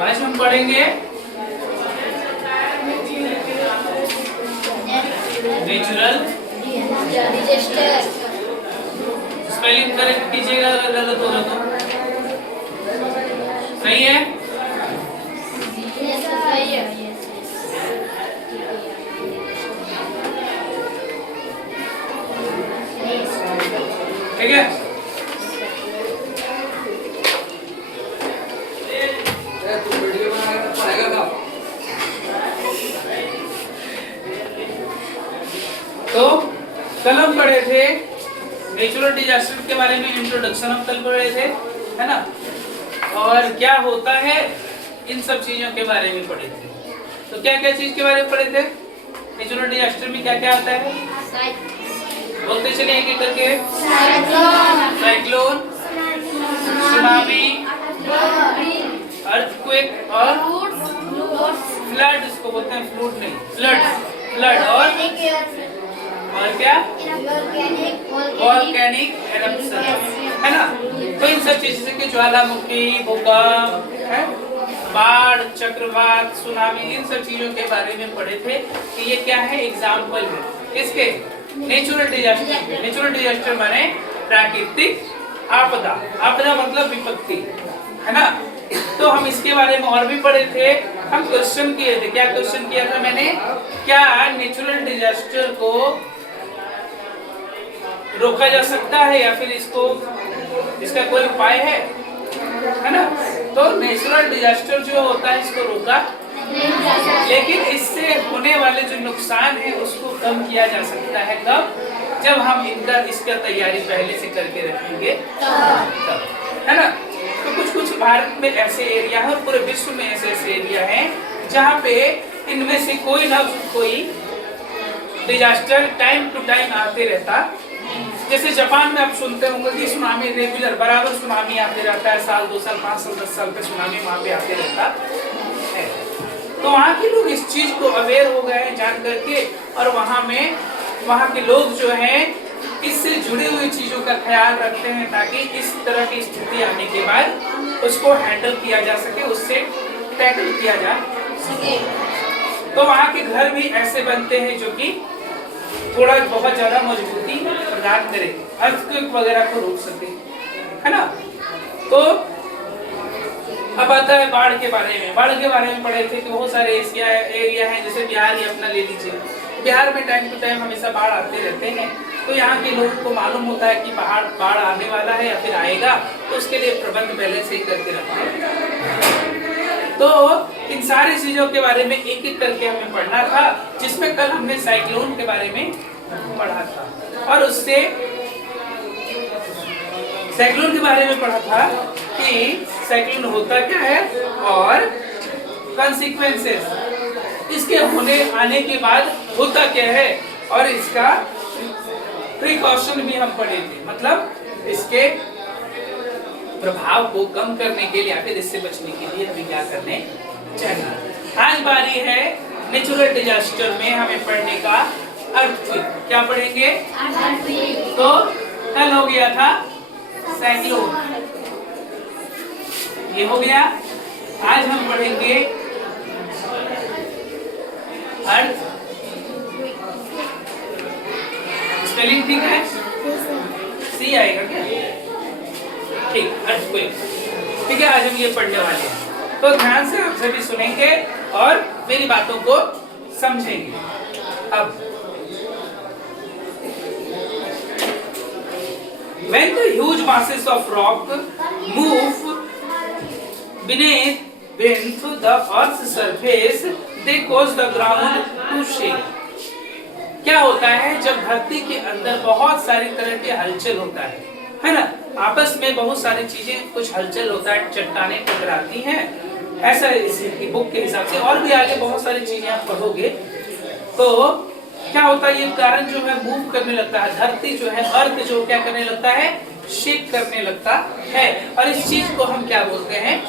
आज हम पढ़ेंगे नेचुरल डिजास्टर। स्पेलिंग करेक्ट कीजिएगा अगर गलत होगा तो। सही है? ठीक है? तो कल हम पढ़े थे नेचुरल डिजास्टर के बारे में, इंट्रोडक्शन हम कल पढ़े थे, है ना? और क्या होता है इन सब चीजों के बारे में पढ़े थे। तो क्या क्या चीज के बारे में पढ़े थे? नेचुरल डिजास्टर में क्या क्या आता है बोलते चले एक एक करके। साइक्लोन, सुनामी, अर्थक्वेक और फ्लड। इसको बोलते हैं फ्लूड नहीं, फ्लड और क्या वॉल्केनिक एरप्शन, है ना? तो इन सब चीजों के ज्वालामुखी, भूकंप, है, बाढ़, चक्रवात, सुनामी, इन सब चीजों के बारे में पढ़े थे कि ये क्या है, एग्जाम्पल है इसके नेचुरल डिजास्टर। नेचुरल डिजास्टर माने प्राकृतिक आपदा। आपदा मतलब विपत्ति, है ना? तो हम इसके बारे में और भी पढ़े थे। हम क्वेश्चन किए थे। क्या क्वेश्चन किया था मैंने? क्या नेचुरल डिजास्टर को रोका जा सकता है या फिर इसका कोई उपाय है ना? तो नेचुरल डिजास्टर जो होता है इसको रोका, लेकिन इससे होने वाले जो नुकसान है उसको कम किया जा सकता है। कब? जब हम इसका तैयारी पहले से करके रखेंगे तब, है ना? तो कुछ भारत में ऐसे एरिया है और पूरे विश्व में ऐसे एरिया हैं जहाँ पे इनमें से कोई ना कोई डिजास्टर टाइम टू टाइम आते रहता। जैसे जापान में आप सुनते होंगे कि सुनामी रेगुलर बराबर सुनामी आते रहता है, साल 2 साल 5 साल 10 साल पे सुनामी वहाँ पे आते रहता है। तो वहाँ के लोग इस चीज को अवेयर हो गए हैं जान करके, और वहाँ के लोग जो हैं इससे जुड़ी हुई चीजों का ख्याल रखते हैं ताकि इस तरह की स्थिति आने के बाद उसको हैंडल किया जा सके, उससे टैकल किया जा सके। तो वहाँ के घर भी ऐसे बनते हैं जो कि थोड़ा बहुत ज्यादा मजबूती प्रदान करे, अर्थक्वेक वगैरह को रोक सके, है ना? तो अब आता है बाढ़ के बारे में। बाढ़ के बारे में पढ़े थे कि बहुत सारे एरिया हैं, जैसे बिहार ही अपना ले लीजिए। बिहार में टाइम टू टाइम हमेशा बाढ़ आते रहते हैं। तो यहाँ के लोगों को मालूम होता है कि बाढ़ आने वाला है या फिर आएगा, तो उसके लिए प्रबंध पहले से ही करके रखते हैं। तो इन सारी चीजों के बारे में एक एक करके हमें पढ़ना था, जिसमें कल हमने साइक्लोन के बारे में पढ़ा था और उससे साइक्लोन के बारे में पढ़ा था कि साइक्लोन होता क्या है और कॉन्सिक्वेंसेस इसके होने आने के बाद होता क्या है, और इसका प्रिकॉशन भी हम पढ़े थे। मतलब इसके प्रभाव को कम करने के लिए या फिर इससे बचने के लिए हमें क्या करने चाहिए। आज बारी है नेचुरल डिजास्टर में हमें पढ़ने का अर्थक्वेक। क्या पढ़ेंगे? तो कल हो गया था साइक्लोन, ये हो गया। आज हम पढ़ेंगे अर्थ। स्पेलिंग ठीक है? सी आएगा क्या? ठीक, अर्थक्वेक। ठीक है, आज हम ये पढ़ने वाले हैं। तो ध्यान से आप सभी सुनेंगे और मेरी बातों को समझेंगे। अब when the huge masses of rock move beneath the earth's surface, they cause the ground to shake. क्या होता है जब धरती के अंदर बहुत सारी तरह के हलचल होता है ना? आपस में बहुत सारी चीजें, कुछ हलचल होता है, चट्टानें टकराती हैं, ऐसा इसी बुक के हिसाब से। और भी आगे बहुत सारी चीजें आप पढ़ोगे तो क्या होता है, ये कारण जो है मूव करने लगता है, धरती जो है, अर्थ जो क्या करने लगता है, शेक करने लगता है। और इस चीज को हम क्या बोलते हैं?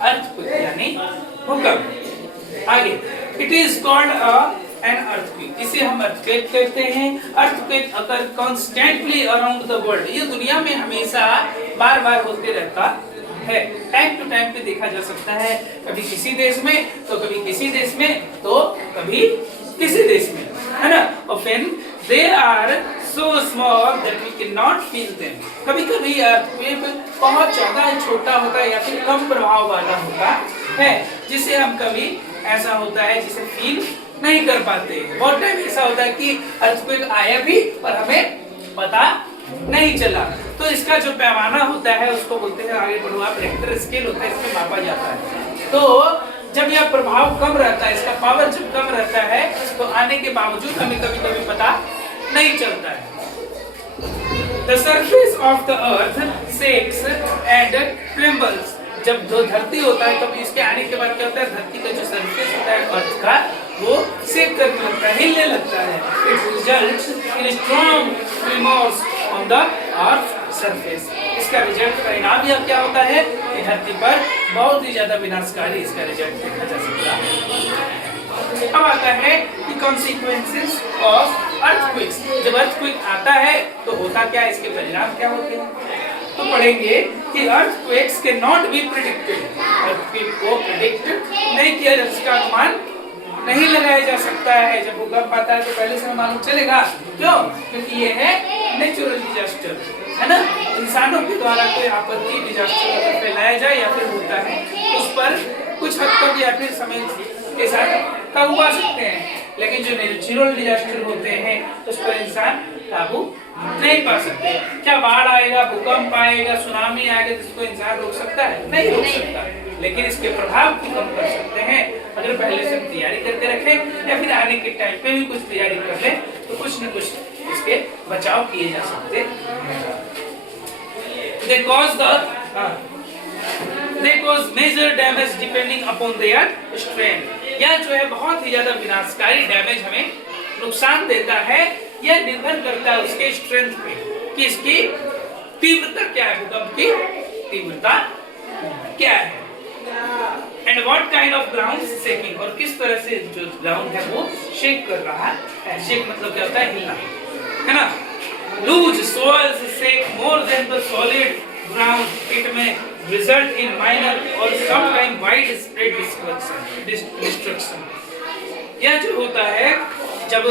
अर्थक्वेक यानी भूकंप। आगे, it is called an earthquake, इसे हम अर्थक्वेक कहते हैं। Earthquake occur constantly around the world, ये दुनिया में हमेशा बार बार होते रहता है, टाइम टू टाइम पे देखा जा सकता है, कभी किसी देश में तो कभी किसी देश में तो कभी किसी देश में, है ना। Often they are so small that we cannot feel them. कभी-कभी earthquake बहुत ज़्यादा छोटा होता है या फिर कम प्रभाव वाला होता है, जिसे हम कभी ऐसा होता है जिसे फील नहीं कर पाते। बहुत टाइम ऐसा होता है कि earthquake आया भी और हमें पता नहीं चला। तो इसका जो पैमाना होता है उसको बोलते हैं, आगे बढ़ो आप, रिक्टर स्केल होता है, इसमें मापा जाता है। तो जब यह प्रभाव कम रहता है, इसका पावर जब कम रहता है तो आने के बावजूद हमें कभी कभी पता नहीं चलता है। The surface of the earth shakes and trembles. जब जो धरती होता है तब इसके आने के बाद क्या होता है, धरती का जो सरफेस होता है अर्थ का वो शेक करने लगता है, हिलने लगता है। It results in strong tremors on the earth surface. इसका रिजल्ट परिणाम यह क्या होता है कि धरती पर बहुत ही ज्यादा विनाशकारी इसका रिजल्ट देखा जा सकता है। अब आता है कि consequences of earthquakes. जब earthquake आता है तो होता क्या है, इसके परिणाम क्या होते हैं, तो पढ़ेंगे कि earthquakes cannot be predicted. earthquake को predict नहीं किया जा सकता, अनुमान नहीं लगाया जा सकता है। जब भूकंप आता है तो पहले से मालूम चलेगा, क्यों? क्योंकि ये है नेचुरल डिजास्टर, है ना। इंसानों के द्वारा कोई आपत्ति डिजास्टर अगर फैलाया जाए या फिर होता है उस पर कुछ हद तक या फिर समय के साथ काबू पा सकते हैं, लेकिन जो नेचुरल डिजास्टर होते हैं उस पर इंसान काबू नहीं पा सकते। क्या बाढ़ आएगा, भूकंप आएगा, सुनामी आएगा जिसको इंसान रोक सकता है? नहीं रोक सकता, लेकिन इसके प्रभाव को कम कर सकते हैं अगर पहले से तैयारी करके रखें या फिर आने के टाइम पे भी कुछ तैयारी कर लें तो कुछ न कुछ इसके बचाव किए जा सकते हैं। They cause major damage depending upon their strength. यह जो है बहुत ही ज्यादा विनाशकारी डैमेज हमें नुकसान देता है, यह निर्भर करता है उसके स्ट्रेंथ पे कि इसकी तीव्रता क्या है, भूकंप की तीव्रता क्या है। And what kind of ground shaking, और किस तरह से जो ग्राउंड है वो शेक कर रहा है। शेक मतलब क्या होता है, हिलना, है ना। Loose soils shake more than the solid ground, it में result in minor or sometimes widespread destruction. यह जो होता है जब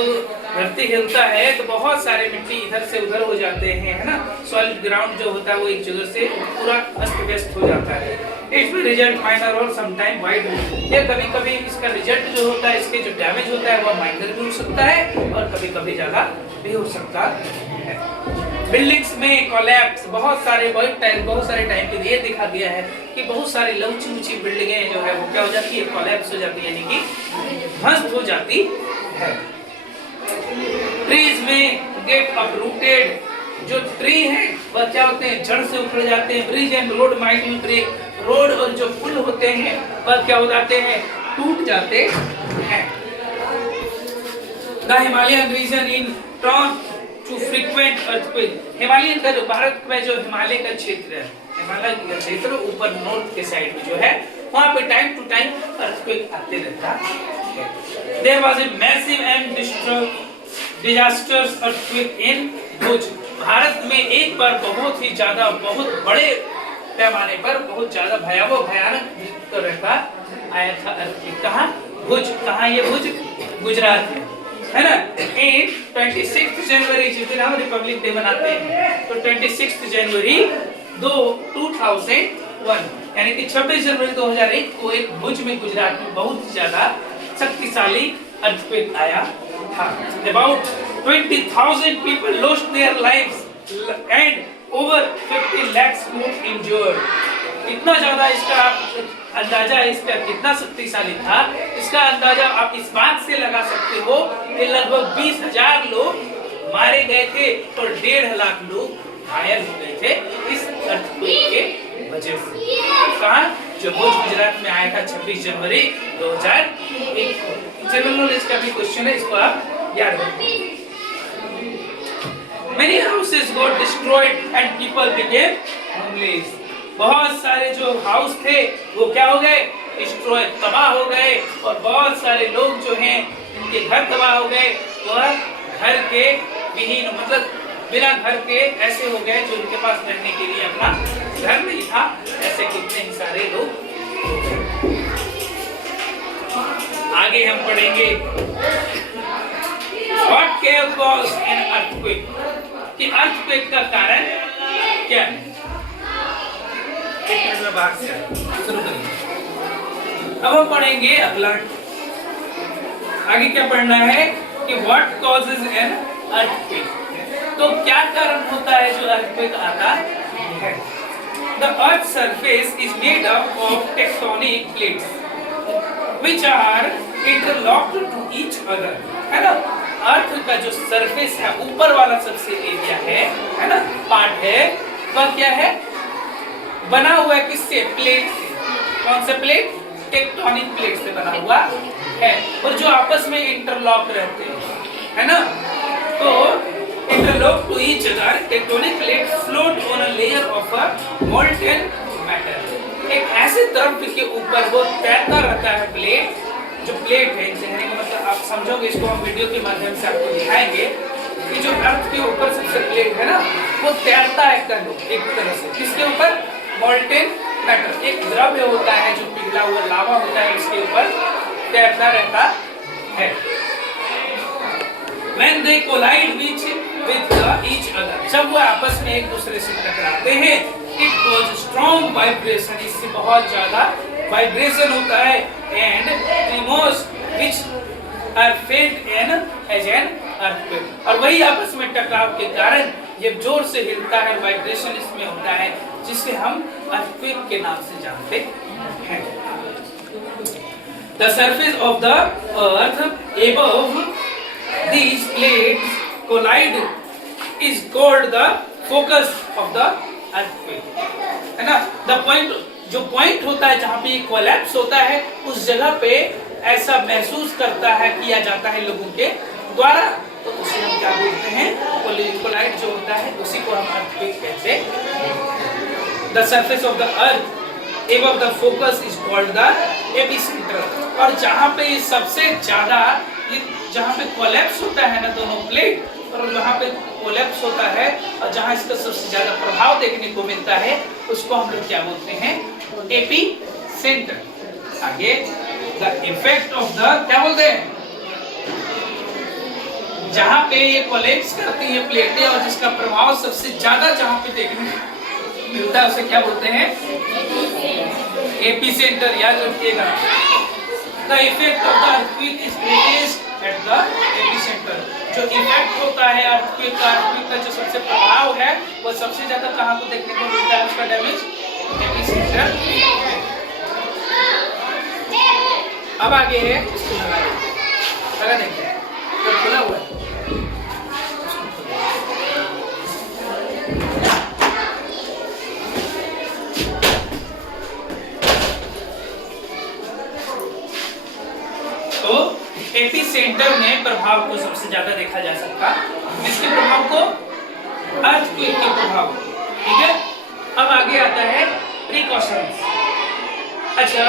धरती हिलता है तो बहुत सारे मिट्टी इधर से उधर हो जाते हैं, है ना। सॉलिड ग्राउंड जो होता है वो एक जगह से पूरा अस्त व्यस्त हो जाता है। इट विल रिजल्ट माइनर और समटाइम वाइड, या कभी कभी इसका रिजल्ट जो होता है, इसके जो डैमेज होता है वो माइनर भी हो सकता है और कभी कभी ज्यादा भी हो सकता है। बिल्डिंग्स में कोलैप्स, बहुत सारे टाइम पे ये दिखा दिया है कि बहुत सारी ऊंची ऊंची बिल्डिंगें जो है वो क्या हो जाती है, कोलैप्स हो जाती है, यानी कि ध्वस्त हो जाती है। ट्रीज में गेट अपरूटेड, जो ट्री है वह क्या होते हैं, जड़ से उखड़ जाते हैं। Bridge and road might be break, road और जो पुल होते हैं वह क्या हो जाते हैं, टूट जाते हैं। The Himalayan region in turn to frequent earthquake, Himalayan का जो भारत में जो हिमालय का क्षेत्र है, हिमालय का क्षेत्र ऊपर नॉर्थ के साइड में जो है वहां पे टाइम टू टाइम अर्थक्वेक आते रहता है। There was a massive and disasters earthquake in Bhuj, Bharat में एक बार बहुत ही ज्यादा, बहुत बड़े पैमाने पर बहुत ज्यादा भयावह भयानक तरह का आया था अर्थक्वेक। कहाँ? भुज। कहाँ ये भुज? गुजरात में, है ना। 26 जनवरी जिस दिन हम रिपब्लिक डे मनाते हैं तो 26 जनवरी 2001 यानी कि 26 जनवरी 2001 को एक भुज में, गुजरात में बहुत ज्यादा शक्तिशाली अर्थक्वेक आया था। About 20,000 people lost their lives and over 50 lakhs more injured. इतना ज्यादा इसका अंदाजा, इसका कितना शक्तिशाली था, इसका अंदाजा आप इस बात से लगा सकते हो कि लगभग 20,000 लोग मारे गए थे और 1.5 लाख लोग घायल हो गए थे इस अर्थक्वेक के वजह से। कहाँ? जो भुज गुजरात में आया था 26 जनवरी 2001 को। जनरल नॉलेज का भी क्वेश्चन है, इसको आप याद रखो। Many houses got destroyed and people became homeless. बहुत सारे जो हाउस थे वो क्या हो गए, डिस्ट्रॉय, तबाह हो गए, और बहुत सारे लोग जो हैं उनके घर तबाह हो गए, वह घर के विहीन, मतलब बिना घर के ऐसे हो गए जो उनके पास रहने के लिए अपना घर नहीं था, ऐसे कितने ही सारे लोग। आगे हम पढ़ेंगे what can cause an earthquake, कि अर्थक्वेक का कारण क्या है। एक मिनट में बाहर से शुरू करेंगे। अब हम पढ़ेंगे अगला, आगे क्या पढ़ना है कि व्हाट कॉजेज एन अर्थक्वेक, तो क्या कारण होता है जो अर्थक्वेक आता है। The earth surface is made up of tectonic plates which are interlocked to each other, है ना। अर्थ का जो सरफेस है, ऊपर वाला सबसे एरिया है ना, पार्ट है, वह क्या है, बना हुआ है किससे, प्लेट से। कौन सा प्लेट, टेक्टोनिक प्लेट से बना हुआ है, और जो आपस में इंटरलॉक रहते हैं, है ना। तो interlock to each other, tectonic plate float on a layer of a molten matter, एक ऐसे द्रव्य के ऊपर वो तैरता रहता है प्लेट। जो प्लेट है, कहने का मतलब आप समझोगे, इसको हम वीडियो के माध्यम से आपको दिखाएंगे कि जो अर्थ के ऊपर सबसे प्लेट है ना, वो तैरता है एक तरह से, किसके ऊपर, मोल्टेन मैटर, एक द्रव्य होता है जो पिघला हुआ लावा होता है, इसके ऊपर तैरता रहता है। When they collide with each other, जब वो आपस में एक दूसरे से टकराते हैं, it causes strong vibration, इससे बहुत ज्यादा वाइब्रेशन होता है, and tremors which are felt as an earthquake, और वही आपस में टकराव के कारण ये जोर से हिलता है, वाइब्रेशन इसमें होता है, जिसे हम अर्थक्वेक के नाम से जानते हैं। The surface of the earth above these plates collide is called the focus of the earthquake, है ना। The point, जो पॉइंट होता है जहाँ पे ये कोलैप्स होता है, उस जगह पे ऐसा महसूस करता है, किया जाता है लोगों के द्वारा, तो उसे हम क्या बोलते हैं, कोलाइड जो होता है, उसी को हम अर्थक्वेक कहते हैं। The surface of the earth above the focus is called the epicenter, और जहाँ पे ये सबसे ज्यादा, ये जहाँ पे कोलैप्स होता है ना दोनों प्लेट, और जहाँ पे कोलैप्स होता है और जहाँ इसका सबसे ज्यादा प्रभाव देखने को मिलता है, उसको हम लोग क्या बोलते हैं, एपीसेंटर। आगे द इफेक्ट ऑफ द, क्या बोलते हैं, जहाँ पे ये कोलैप्स करती है प्लेटें और जिसका प्रभाव सबसे ज्यादा जहाँ पे देखने मिलता है, उसे क्या बोलते हैं, एपीसेंटर। याद रखिएगा, the effect of the earthquake is greatest at the epicentre. जो इफेक्ट होता है अर्थक्वेक का जो सबसे प्रभाव है, वो सबसे ज्यादा कहाँ को देखने को मिलता है, उसका डैमेज, एपीसेंटर। अब आगे है, इसको लगा देखिए, तो खुला हुआ है, तो एपीसेंटर में प्रभाव को सबसे ज्यादा देखा जा सकता, इसके प्रभाव को, अर्थक्वेक के प्रभाव, ठीक है। अब आगे आता है प्रिकॉशंस। अच्छा,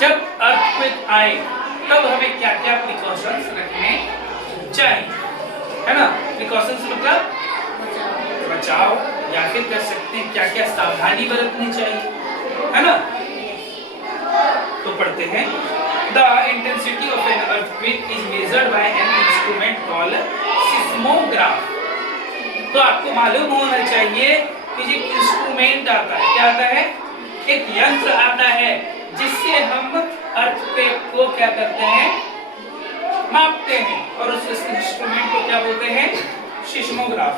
जब अर्थक्वेक आए तब हमें क्या क्या प्रिकॉशंस रखने चाहिए, है ना। प्रिकॉशंस मतलब बचाव, या फिर कर सकते हैं क्या क्या सावधानी बरतनी चाहिए, है ना। तो पढ़ते हैं, The intensity of an earthquake is measured by an instrument called seismograph। तो आपको मालूम होना चाहिए कि जो इंस्ट्रूमेंट आता है, क्या आता है, एक यंत्र आता है जिससे हम अर्थक्वेक को क्या करते हैं, मापते हैं, और उस इंस्ट्रूमेंट को क्या बोलते हैं, सीस्मोग्राफ।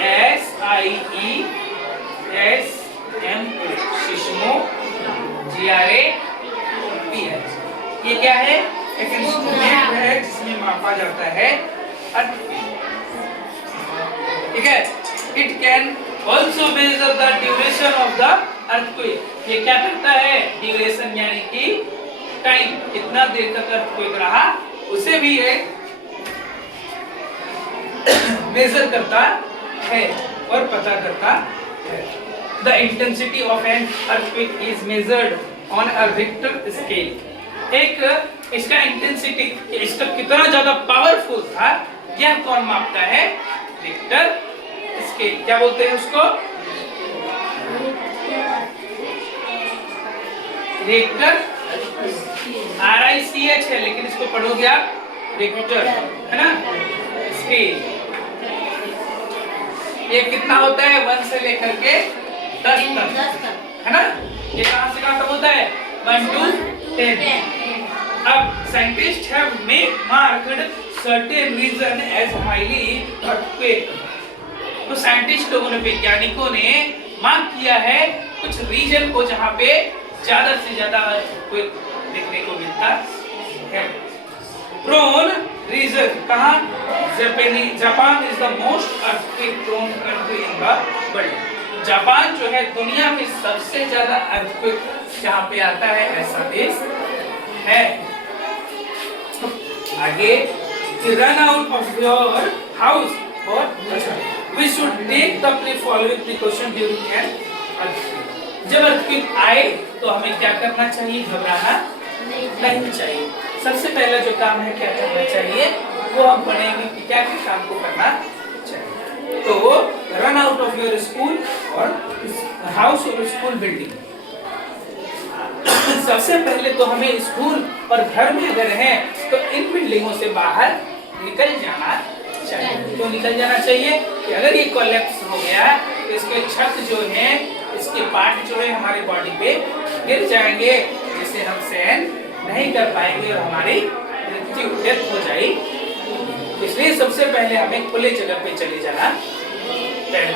SIESMO, सीस्मो, GRAPH। ये क्या है, एक इंस्ट्रूमेंट है जिसमें मापा जाता है अर्थक्वेक, ठीक है। It can also measure the duration of the earthquake। ये क्या करता है, ड्यूरेशन यानी कि टाइम, कितना देर तक अर्थक्वेक रहा, उसे भी ये मेजर करता है और पता करता है। The intensity of an earthquake is measured on a Richter scale। एक इसका इंटेंसिटी, इसका कितना ज्यादा पावरफुल था, यह कौन मापता है, रिक्टर स्केल। क्या बोलते हैं उसको, रिएक्टर RICH है, लेकिन इसको पढ़ोगे आप रिएक्टर, है ना। स्केल ये कितना होता है 1 से लेकर के 10 तक, है ना। ये कहां से कहां तक होता है 1 to 10। अब scientist have marked certain region as highly earthquake. तो साइंटिस्ट लोगों ने, वैज्ञानिकों ने मार्क किया है कुछ रीजन को जहां पे ज्यादा से ज्यादा अर्थक्वेक देखने को मिलता है। प्रोन रीजन कहां, Japan is the most earthquake prone country in the world. Japan जो है दुनिया में सबसे ज्यादा अर्थक्वेक जहां पे आता है ऐसा देश है। आगे, run out of your house और we should take the following precaution during an earthquake। जब earthquake आए तो हमें क्या करना चाहिए, घबराना नहीं चाहिए। सबसे पहला जो काम है क्या करना चाहिए वो हम पढ़ेंगे कि क्या क्या काम को करना चाहिए। तो run out of your school और हाउस और स्कूल बिल्डिंग। सबसे पहले तो हमें स्कूल और घर में अगर है तो इन बिल्डिंगों से बाहर निकल जाना चाहिए। तो निकल जाना चाहिए कि अगर ये कोलैप्स हो गया तो इसके छत जो है, इसके पार्ट जो है हमारी बॉडी पे गिर जाएंगे, जिसे हम सहन नहीं कर पाएंगे और हमारी मृत्यु डेथ हो जाएगी। इसलिए सबसे पहले हमें खुले जगह पे चले जाना चाहिए।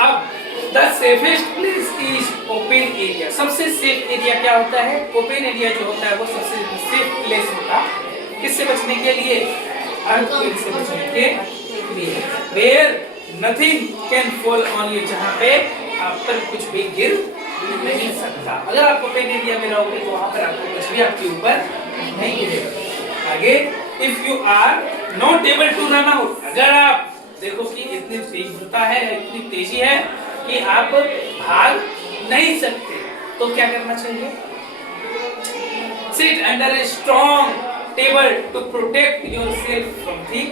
अब the safest place is open area. सबसे सेफ एरिया क्या होता है, ओपन एरिया जो होता है वो सबसे सेफ प्लेस होता है। किससे बचने के लिए, अर्थक्वेक से बचने के लिए। Where nothing can fall on you, जहाँ पे आप पर कुछ भी गिर नहीं सकता। अगर आप ओपन एरिया में रहोगे तो वहाँ पर आपको कुछ भी आपके ऊपर नहीं गिरेगा। आगे, if you are not able to run out, अगर आप देखो कि इतनी तीव्रता है, इतनी तेजी है कि आप भाग नहीं सकते, तो क्या करना चाहिए, sit under a strong table to protect yourself from the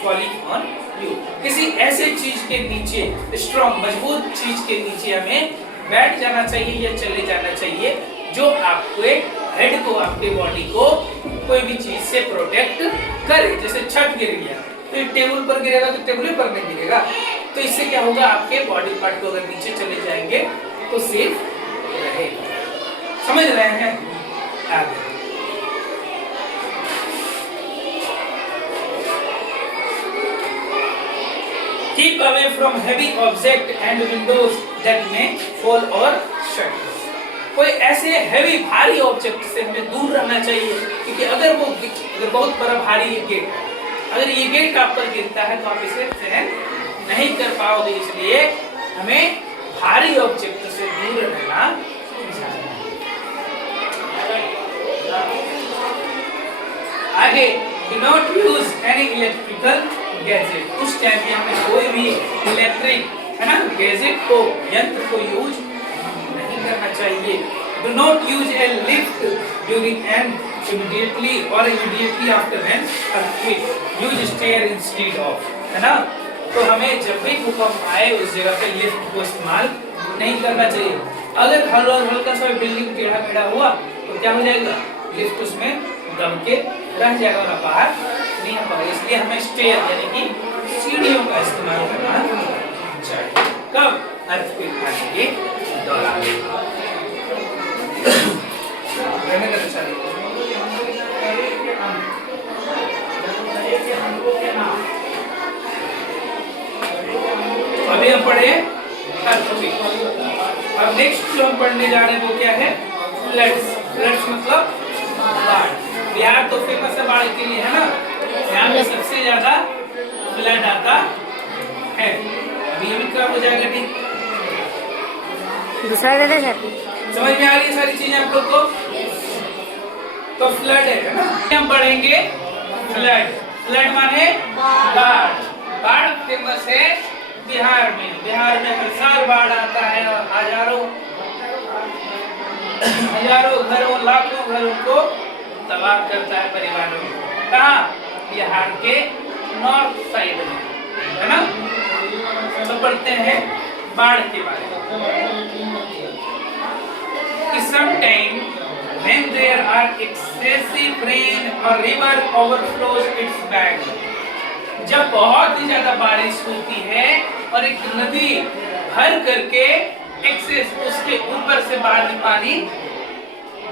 falling on you। किसी ऐसे चीज के नीचे, स्ट्रॉन्ग मजबूत चीज के नीचे हमें बैठ जाना चाहिए या चले जाना चाहिए जो आपके हेड को, आपके बॉडी को कोई भी चीज से प्रोटेक्ट करे। जैसे छत गिर गया तो ये टेबल पर गिरेगा तो टेबल पर नहीं गिरेगा, तो इससे क्या होगा, आपके बॉडी पार्ट को अगर नीचे चले जाएंगे तो सेफ रहेगा। समझ रहे हैं। आगे, keep away from heavy object and windows that may fall or shut। कोई ऐसे हैवी भारी ऑब्जेक्ट से हमें दूर रहना चाहिए, क्योंकि अगर बहुत बड़ा भारी ये गेट है, अगर ये गेट आप पर गिरता है तो आप इसे सहन नहीं कर पाओगे। इसलिए हमें भारी ऑब्जेक्ट से दूर रहना चाहिए। आगे, do not use any electrical gadget. उस टाइम पे हमें कोई भी इलेक्ट्रिक, है ना, गैजेट को, यंत्र को यूज नहीं करना चाहिए। Do not use a lift during and immediately or immediately after an earthquake। Use stair instead of, है ना। तो हमें जब भी भूकंप आए उस जगह पे लिफ्ट को इस्तेमाल नहीं करना चाहिए। अगर हल्का सा बिल्डिंग टेढ़ा मेढ़ा हुआ तो क्या हो जाएगा, लिफ्ट उसमें दब के रह जाएगा और बाहर नहीं आ पाएगा। इसलिए हमें स्टेयर यानी कि सीढ़ियों का इस्तेमाल करना चाहिए। कब, अर्थक्वेक आने के दौरान। अभी हम पढ़े अर्थक्वेक। अब नेक्स्ट जो हम पढ़ने जा रहे हैं वो क्या है, फ्लड्स। फ्लड्स मतलब बाढ़। बिहार तो फेमस है बाढ़ के लिए, है ना। यहाँ में सबसे ज्यादा फ्लड आता है। अभी ये भी कब हो जाएगा, ठीक दूसरा दे दे सर। समझ में आ रही है सारी चीजें आप लोग को। तो फ्लड है ना, हम पढ़ेंगे फ्लड। फ्लड माने बाढ़। बाढ़ फेमस है बिहार में। बिहार में हर साल बाढ़ आता है, हजारों घरों, लाखों घरों को तबाह करता है, परिवारों को। कहाँ, बिहार के नॉर्थ साइड में, है ना। तो पढ़ते हैं बाढ़ के बारे में। sometime when there are excessive rain or river overflows its bank. जब बहुत ही ज्यादा बारिश होती है और एक नदी भर करके एक्सेस उसके ऊपर से पानी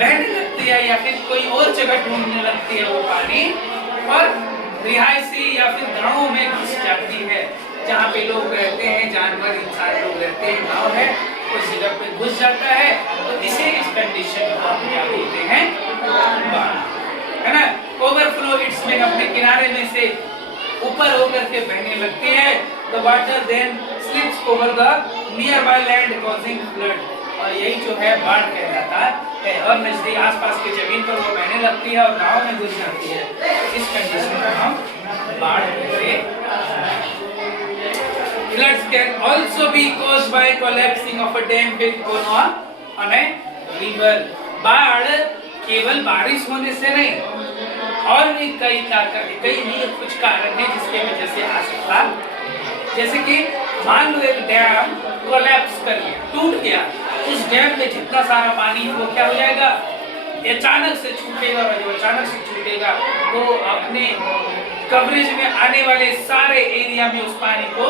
बहने लगती है या फिर कोई और जगह ढूंढने लगती है वो पानी और रिहायशी या फिर गांवों में घुस जाती है, जहाँ पे लोग रहते हैं, जानवर इंसान लोग रहते हैं, गांव है उस जगह पे घुस जाता है। तो इसे इस कंडीशन को हम क्या बोलते हैं, बाढ़, है ना। ओवरफ्लो इट्स में अपने किनारे में से ऊपर होकर के बहने लगती है। The water then slips over the near by land causing flood, और यही जो है बाढ़ कहलाता है और नजदीक आसपास की जमीन पर वो बहने लगती है और गांव में घुस जाती है। इस कंडीशन को हम बाढ़ कहते हैं। Floods can also be caused by collapsing of a dam built on a river. बाढ़ केवल बारिश होने से नहीं और भी कई कुछ कारण है जिसके वजह से आ सकता, जैसे कि मान लो एक डैम कोलैप्स कर गया, टूट गया, उस डैम में जितना सारा पानी वो क्या हो जाएगा, अचानक से छूटेगा और जब अचानक से छूटेगा तो अपने कवरेज में आने वाले सारे एरिया में उस पानी को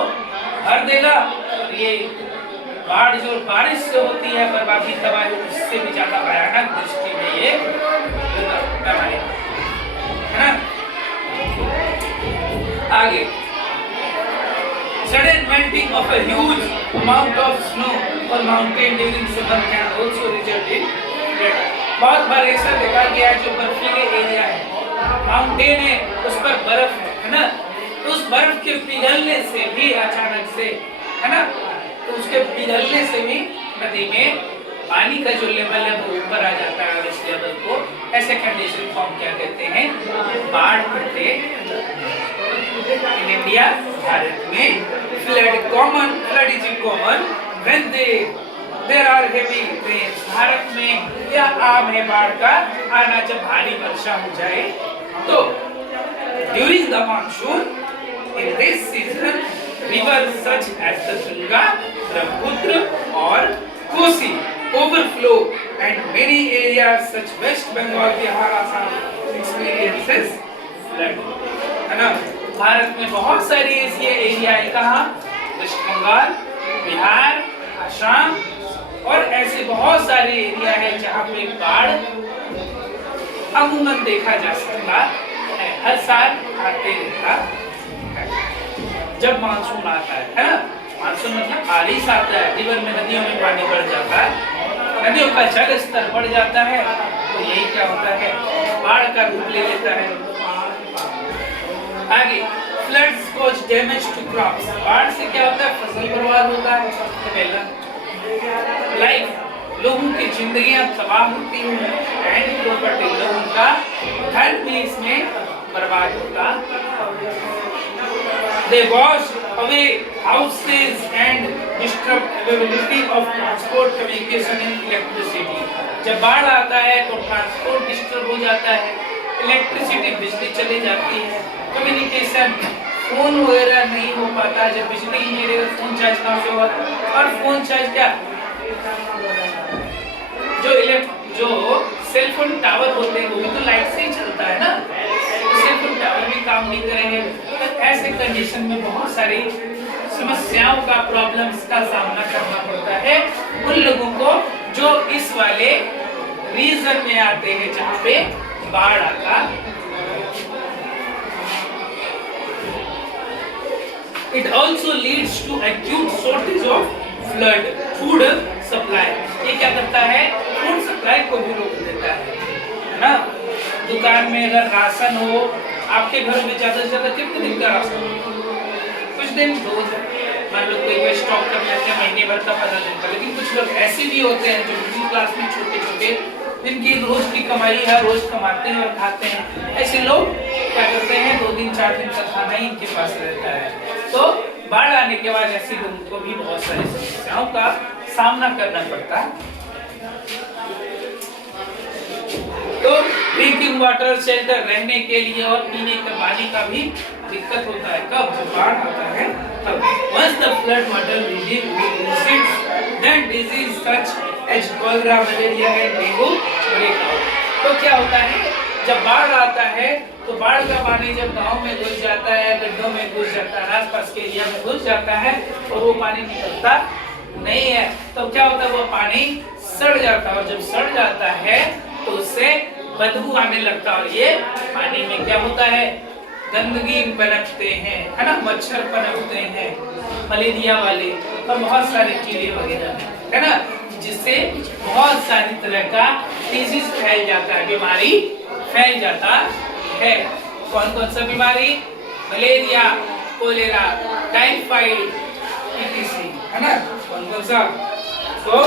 भर देगा। ये बाढ़ जो बारिश से होती है बर्बादी तबाही उससे भी ज्यादा भयानक दृष्टि में ये है ना। आगे sudden melting of a huge amount of snow or mountain during summer can also result in flood. बहुत बार ऐसा देखा गया है जो बर्फीले एरिया है, माउंटेन है, उस पर बर्फ है ना, तो उस बर्फ के पिघलने से भी अचानक से, है ना, तो उसके पिघलने से भी नदी में पानी का जो लेवल है वो ऊपर आ जाता है और इस लेवल को ऐसे कंडीशन को हम क्या कहते हैं, बाढ़ कहते हैं। इन इंडिया भारत में flood is common when there are heavy rain. Bharat में यह आम है बाढ़ का आना जब भारी वर्षा हो जाए। तो during the monsoon in this season river such as the Ganga, Brahmaputra और Kosi overflow and many areas such West Bengal, Bihar, Assam experiences flood, है ना। भारत में बहुत सारी ऐसी एरिया है, कहाँ, वेस्ट बंगाल, बिहार, असम और ऐसे बहुत सारे एरिया है जहाँ पे बाढ़ अमूमन देखा जा सकता है, हर साल आते रहता है जब मानसून आता है ना। मानसून मतलब बारिश आता है, रिवर में नदियों में पानी बढ़ जाता है, नदियों का जल स्तर बढ़ जाता है, तो यही क्या होता है, बाढ़ का रूप ले लेता है। आगे floods cause damage to crops, बाढ़ से क्या होता है, फसल बर्बाद होता है। तो पहला लाइफ, लोगों की जिंदगियां तबाह होती हैं, एंड प्रॉपर्टी, लोगों का धन भी इसमें बर्बाद होता। They wash away houses and disrupt availability of transport, communication and electricity. जब बाढ़ आता है तो ट्रांसपोर्ट डिस्टर्ब हो जाता है, इलेक्ट्रिसिटी बिजली चली जाती है, कम्युनिकेशन फोन वगैरह नहीं हो पाता, जब बिजली नहीं रहेगा फोन चार्ज कहाँ से होगा, और फोन चार्ज क्या, जो सेल फोन टावर होते हैं वो भी तो लाइट से ही चलता है ना, सेल फोन टावर भी काम नहीं करेंगे। तो ऐसे कंडीशन में बहुत सारी समस्याओं का, प्रॉब्लम्स का सामना करना पड़ता है उन लोगों को जो इस वाले रीजन में आते हैं जहाँ पे बाढ़ आता। It also leads to acute shortage of flood food supply. ये क्या करता है, फूड सप्लाई को भी रोक देता है ना। दुकान में अगर राशन हो, आपके घर में ज्यादा से ज्यादा कितने दिन का राशन, कुछ दिन, रोज मान लो कोई स्टॉक कर लेते हैं महीने भर का, 15 दिन का, लेकिन कुछ लोग ऐसे भी होते हैं जो मिडिल क्लास में छोटे छोटे जिनकी रोज की कमाई है, रोज कमाते हैं और खाते हैं, ऐसे लोग क्या करते हैं 2 दिन 4 दिन का खाना ही इनके पास रहता है। तो बाढ़ आने के बाद ऐसे लोगों को भी बहुत सारी समस्याओं का सामना करना पड़ता है। तो ड्रिंकिंग वाटर, शेल्टर, रहने के लिए और पीने के पानी का भी दिक्कत होता है। कब, जब बाढ़ आता है तब। Once the flood water recedes, then disease such as cholera, malaria and dengue break out. तो क्या होता है, जब बाढ़ आता है तो बाढ़ का पानी जब गांव में घुस जाता है, गड्ढों में घुस जाता है, आसपास के एरिया में घुस जाता है और वो पानी निकलता नहीं है, तो क्या होता है, वो पानी सड़ जाता है और जब सड़ जाता है तो उससे बदबू आने लगता है और ये पानी में क्या होता है, गंदगी पनपते हैं, है ना, मच्छर पनपते हैं, मलेरिया वाले और बहुत सारे कीड़े वगैरह, है ना, जिससे बहुत सारी तरह का डिजीज फैल जाता है, बीमारी फैल जाता है। कौन कौन सा बीमारी, मलेरिया, कोलेरा, टाइफाइड, ईटीसी, है ना, कौन कौन सा, तो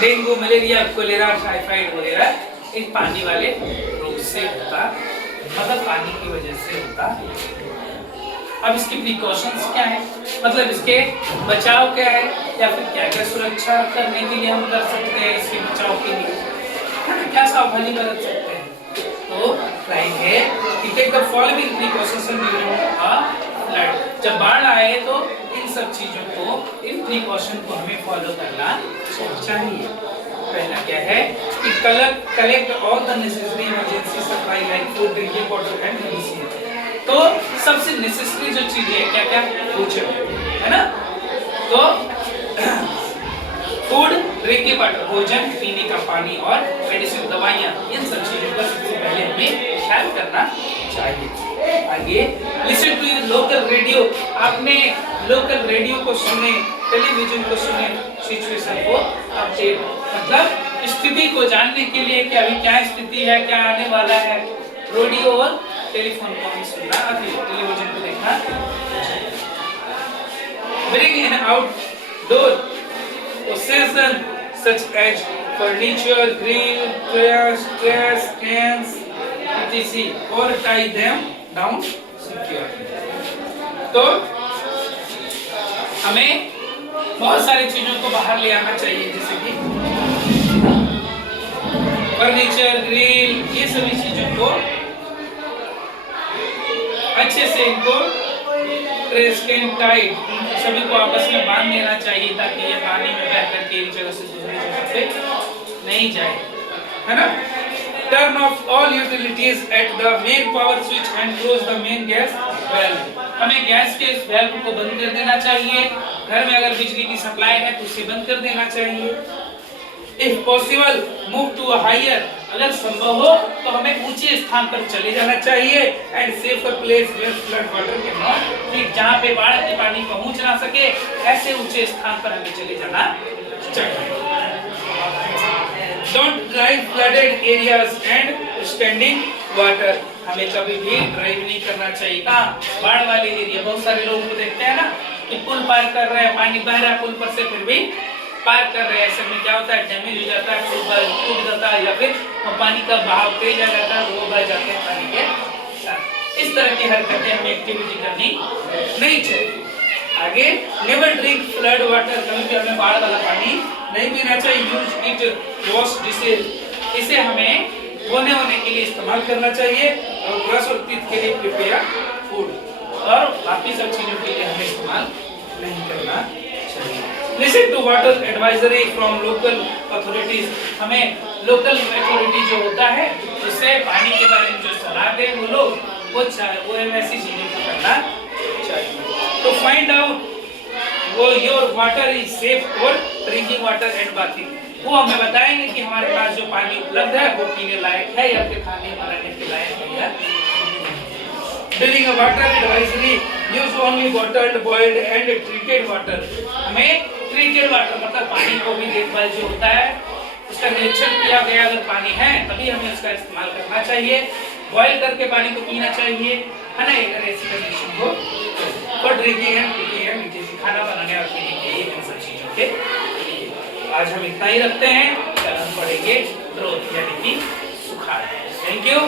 डेंगू, मलेरिया, कोलेरा, टाइफाइड वगैरह इन पानी वाले रोग से होता, मतलब पानी की वजह से होता। अब इसकी प्रिकॉशंस क्या है, मतलब इसके बचाव क्या है, या फिर क्या क्या सुरक्षा करने के लिए हम कर सकते हैं, इसके बचाव के लिए क्या सावधानी बरत सकते हैं। तो लाइन है कि take the following precautions during a flood. जब बाढ़ आए तो इन सब चीजों को, इन प्रिकॉशन को हमें फॉलो करना चाहिए। पहला क्या है कि collect all the necessary emergency supply like food, drinking water and medicine. तो सबसे नेसेसरी जो चीजें है क्या क्या, भोजन, है ना, तो फूड, ड्रिंकिंग वाटर, भोजन, पीने का पानी और मेडिसिन, दवाइयाँ, इन सब चीजों का सबसे पहले हमें ख्याल करना चाहिए। आगे लिसन टू लोकल रेडियो, आपने लोकल रेडियो को सुने, टेलीविजन को सुने, सिचुएशन को अपडेट, मतलब स्थिति को जानने के लिए कि अभी क्या स्थिति है, क्या आने वाला है, रेडियो और टेलीफोन को भी सुनना, टेलीविजन को देखना। Bring in outdoor possession such as furniture, grill, chairs, cans, etc. or tie them down securely. तो हमें बहुत सारी चीजों को बाहर ले आना चाहिए, जैसे कि फर्नीचर, ग्रिल, ये सभी चीजों को अच्छे से इनको प्रेस कैन टाइट, सभी को आपस में बांध देना चाहिए ताकि ये पानी में बह करके एक जगह से दूसरी जगह पे नहीं जाए, है ना। Turn off all utilities at the main power switch and close the main gas valve. हमें गैस के इस वेल्व को बंद कर देना चाहिए। घर में अगर बिजली की सप्लाई है तो उसे बंद कर देना चाहिए। If possible move to a higher, अगर संभव हो तो हमें ऊंचे स्थान पर चले जाना चाहिए। And safe a place where flood water can not reach, जहां पे बाढ़ के पानी पहुंच ना सके ऐसे ऊंचे स्थान पर हमें चले जाना चाहिए। Don't drive flooded areas and standing water, हमें कभी भी ड्राइव नहीं करना चाहिए कहां, बाढ़ वाले एरिया। बहुत सारे लोग को देखते हैं ना कि पुल पार कर रहे हैं, पानी बह रहा है पुल पर से, फिर भी पार कर रहे हैं, ऐसे में क्या होता है, डैमेज हो जाता है, पुल टूट जाता है या फिर पानी का बहाव तेज आ जाता है, वो बह जाते हैं पानी के साथ। इस तरह की हरकतें हमें एक्टिविटी करनी नहीं चाहिए। आगे नेवर ड्रिंक फ्लड वाटर, कभी भी हमें बाढ़ वाला पानी नहीं पीना चाहिए। यूज इट वॉश डिशेज, इसे हमें धोने होने के लिए इस्तेमाल करना चाहिए और ब्रश और टीथ के लिए प्रिपेयर फूड, और बाकी सब चीजों के लिए हमें इस्तेमाल नहीं करना चाहिए। Listen to water advisory from local authorities, हमें लोकल अथॉरिटी जो होता है उससे पानी के बारे में जो सलाह दे वो लोग वो ऐसी चीजों को करना चाहिए। तो फाइंड आउट वो your water is safe for drinking water and bathing, वो हमें बताएंगे कि हमारे पास जो पानी उपलब्ध है वो पीने लायक है या फिर खाने बनाने के लायक है या। During a water advisory, use only bottled, boiled and treated water, हमें treated water मतलब पानी को भी देखभाल जो होता है उसका निरीक्षण किया गया अगर पानी है तभी हमें उसका इस्तेमाल करना चाहिए। बॉयल करके पानी को पीना चाहिए, है ना, एक ऐसी कंडीशन को और ड्रिंकिंग एंड कुकिंग एंड मीठे खाना बनाने और पीने के लिए इन सब चीजों के लिए। आज हम इतना ही रखते हैं, कल हम पढ़ेंगे ड्रोथ यानी कि सुखाड़। Thank you.